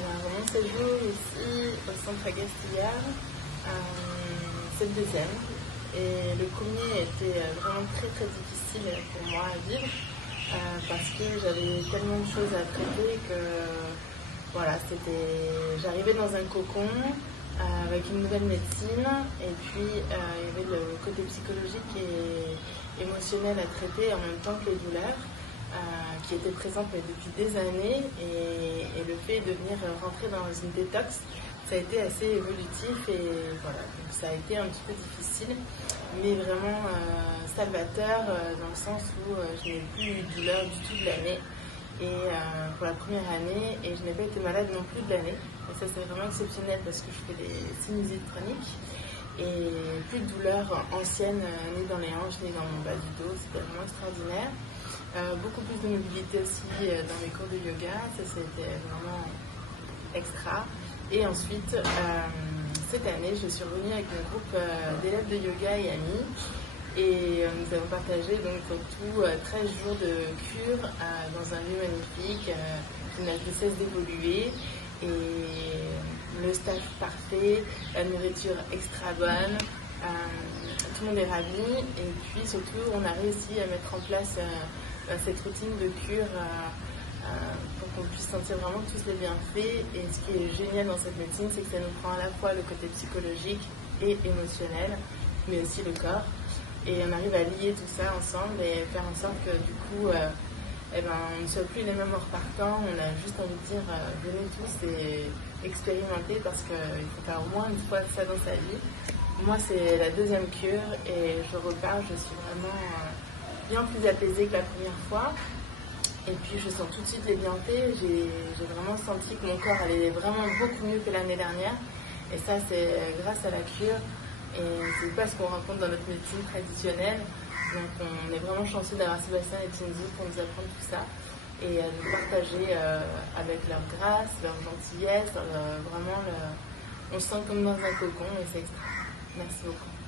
Alors, mon séjour ici au centre Agastillard, c'est le deuxième. Et le premier était vraiment très très difficile pour moi à vivre parce que j'avais tellement de choses à traiter que voilà, j'arrivais dans un cocon avec une nouvelle médecine et puis il y avait le côté psychologique et émotionnel à traiter en même temps que les douleurs. Qui était présente depuis des années et le fait de venir rentrer dans une détox, ça a été assez évolutif et voilà, donc ça a été un petit peu difficile, mais vraiment salvateur dans le sens où je n'ai plus eu de douleur du tout de l'année et pour la première année et je n'ai pas été malade non plus de l'année. Et ça c'est vraiment exceptionnel parce que je fais des sinusites chroniques et plus de douleurs anciennes ni dans les hanches ni dans mon bas du dos, c'était vraiment extraordinaire. Beaucoup plus de mobilité aussi dans mes cours de yoga, ça c'était vraiment extra. Et ensuite, cette année, je suis revenue avec mon groupe d'élèves de yoga et amis. Et nous avons partagé donc en tout 13 jours de cure dans un lieu magnifique qui n'a de cesse d'évoluer. Et le staff parfait, la nourriture extra bonne, tout le monde est ravi. Et puis surtout, on a réussi à mettre en place cette routine de cure pour qu'on puisse sentir vraiment tous les bienfaits. Et ce qui est génial dans cette médecine, c'est que ça nous prend à la fois le côté psychologique et émotionnel, mais aussi le corps. Et on arrive à lier tout ça ensemble et faire en sorte que du coup, on ne soit plus les mêmes en repartant. On a juste envie de dire, venez tous et expérimenter parce qu'il faut faire au moins une fois ça dans sa vie. Moi, c'est la deuxième cure et je repars, je suis vraiment bien plus apaisée que la première fois. Et puis je sens tout de suite les bienfaits. J'ai vraiment senti que mon corps allait vraiment beaucoup mieux que l'année dernière. Et ça, c'est grâce à la cure. Et c'est pas ce qu'on rencontre dans notre médecine traditionnelle. Donc on est vraiment chanceux d'avoir Sébastien et Cindy pour nous apprendre tout ça. Et de partager avec leur grâce, leur gentillesse. On se sent comme dans un cocon et c'est extra. Merci beaucoup.